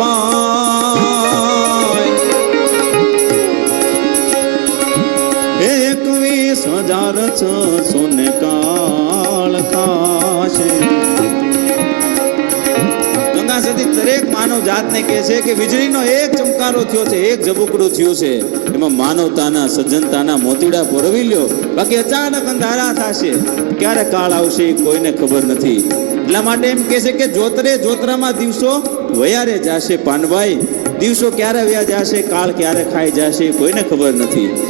પાનબાઈ એકવીસ હજાર છસો ને કાળ ખાશે. જાતને કહે છે કે વીજળીનો એક ચમકારો થયો છે, એક ઝબુકડું થયું છે. એમાં માનવતાના, સજ્જનતાના મોતીડા પોરવી લ્યો. બાકી અચાનક અંધારા થશે. ક્યારે કાળ આવશે કોઈને ખબર નથી. એટલા માટે એમ કહે છે કે જોતરે જોતરામાં દિવસો વયારે જાશે પાનભાઈ. દિવસો ક્યારે વ્યા જશે, કાળ ક્યારે ખાઈ જશે કોઈને ખબર નથી.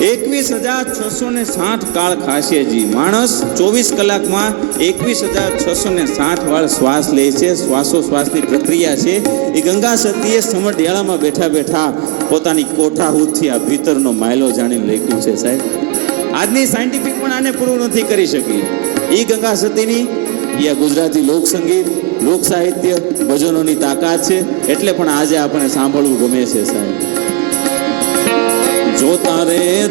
એકવીસ હજાર છસો ને સાઠ કાળ ખાશેજી માણસ ચોવીસ કલાકમાં એકવીસ હજાર છસો ને સાઠ વાળ શ્વાસ લે છે. શ્વાસોશ્વાસની પ્રક્રિયા છે. એ ગંગા સતીએ સમઢિયાળામાં બેઠા બેઠા પોતાની કોઠાહૂદથી આ ભીતરનો માયલો જાણી લખ્યું છે સાહેબ. આજની સાયન્ટિફિક પણ આને પૂરું નથી કરી શકી. એ ગંગા સતીની એ ગુજરાતી લોકસંગીત લોક સાહિત્ય ભજનોની તાકાત છે. એટલે પણ આજે આપણે સાંભળવું ગમે છે સાહેબ. જોતા રે.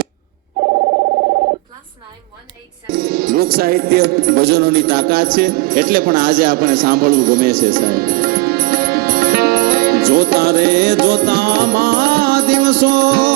લોક સાહિત્ય ભજનોની તાકાત છે એટલે પણ આજે આપણે સાંભળવું ગમે છે સાહેબ. જોતા રે જોતા મા દિવસો.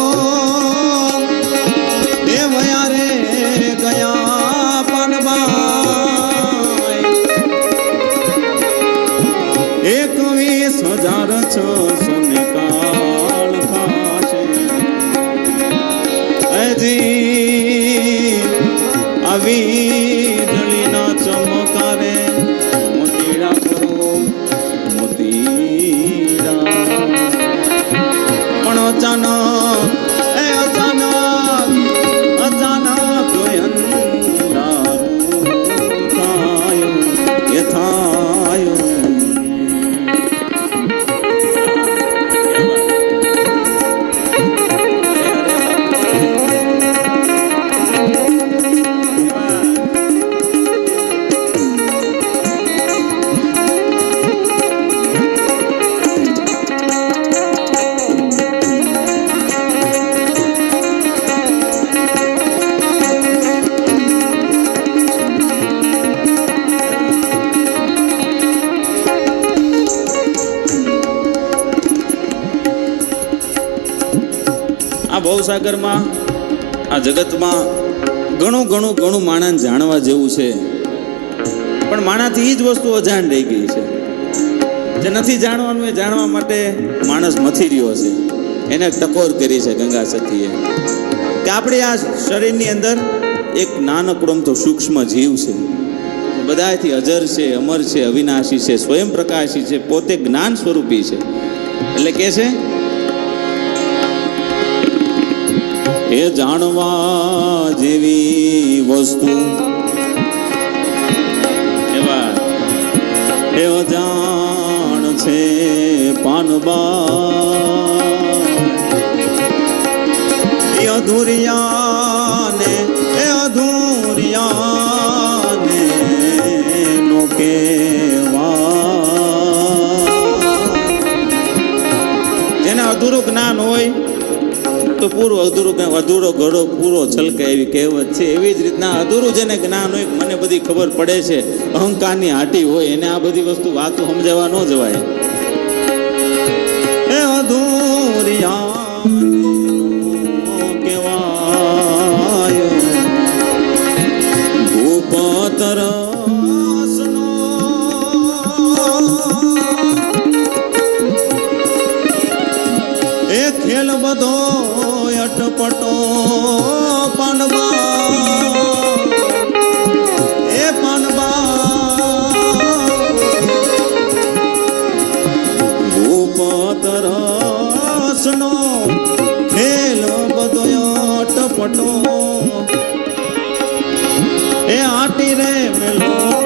ભવસાગરમાં આ જગતમાં ઘણું ઘણું ઘણું માણસ જાણવા જેવું છે. પણ માણાથી એ જ વસ્તુ અજાણ રહી ગઈ છે. જે નથી જાણવાનું એ જાણવા માટે માણસ મથી રહ્યો છે. એને ટકોર કરી છે ગંગા સતીએ. કે આપણે આ શરીરની અંદર એક નાનકડો તો સૂક્ષ્મ જીવ છે. બધાથી અજર છે, અમર છે, અવિનાશી છે, સ્વયં પ્રકાશી છે, પોતે જ્ઞાન સ્વરૂપી છે. એટલે કે છે એ જાણવા જેવી વસ્તુ. એવા. એ જાણ છે પાનબા અધુરિયાને, એ અધુરિયાને નો કેવા જેને અધૂરું જ્ઞાન હોય તો પૂરું અધૂરું કંઈ અધૂરો ઘડો પૂરો છલકે એવી કહેવત છે. એવી જ રીતના અધૂરું જેને જ્ઞાન હોય, મને બધી ખબર પડે છે. અહંકારની હાટી હોય, એને આ બધી વસ્તુ વાતો સમજાવવા ન જવાય. એ આટી રે મેલો.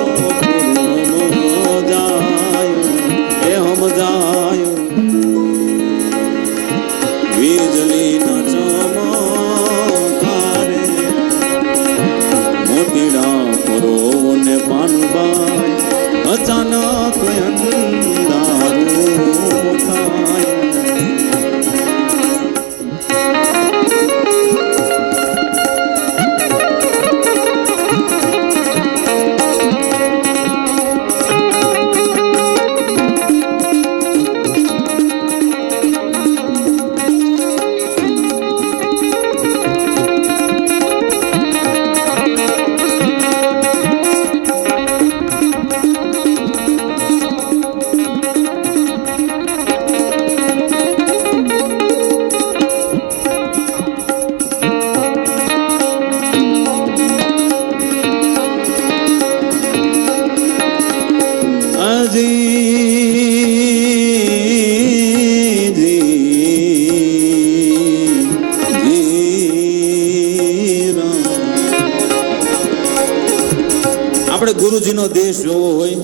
ગુરુજીનો દેશ જોવો હોય,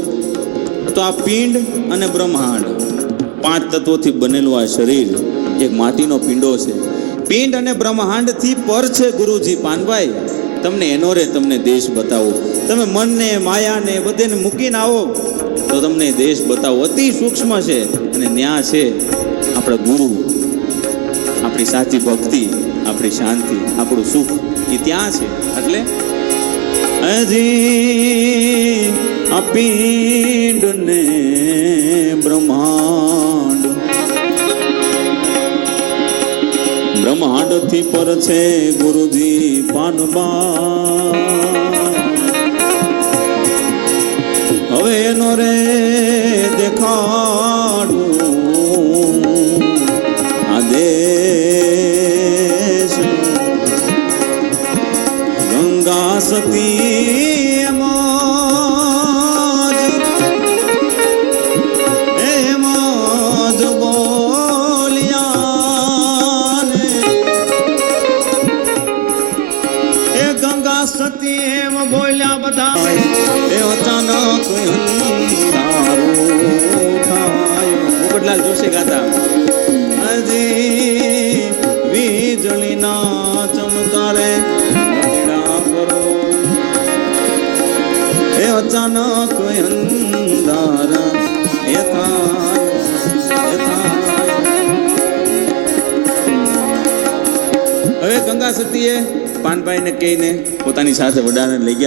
તો આ પિંડ અને બ્રહ્માંડ પાંચ તત્વોથી બનેલું આ શરીર એક માટીનો પિંડો છે. પિંડ અને બ્રહ્માંડથી પર છે ગુરુજી પાનભાઈ. તમને એનો રે તમને દેશ બતાવો. તમે મનને, માયાને, બધેને મૂકીને આવો, તો તમને દેશ બતાવો. અતિ સૂક્ષ્મ છે અને ન્યા છે આપણા ગુરુ, આપણી સાચી ભક્તિ, આપણી શાંતિ, આપણું સુખ. એ ત્યાં છે. એટલે હજી આ પિંડ ને બ્રહ્માંડ બ્રહ્માંડથી પર છે ગુરુજી પાનબા અચાનક અંધારા. થાય. હવે ગંગા સતીએ પાનભાઈને કહીને પોતાની સાથે વડાને લઈ ગયા.